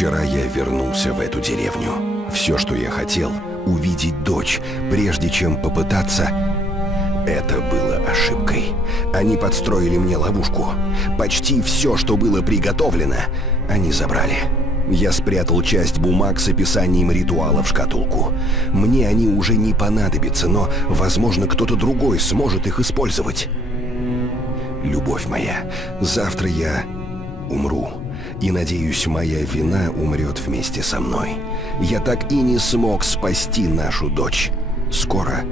Вчера я вернулся в эту деревню. Все, что я хотел, увидеть дочь, прежде чем попытаться... Это было ошибкой. Они подстроили мне ловушку. Почти все, что было приготовлено, они забрали. Я спрятал часть бумаг с описанием ритуала в шкатулку. Мне они уже не понадобятся, но, возможно, кто-то другой сможет их использовать. Любовь моя, завтра я умру. И, надеюсь, моя вина умрет вместе со мной. Я так и не смог спасти нашу дочь. Скоро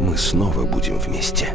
мы снова будем вместе.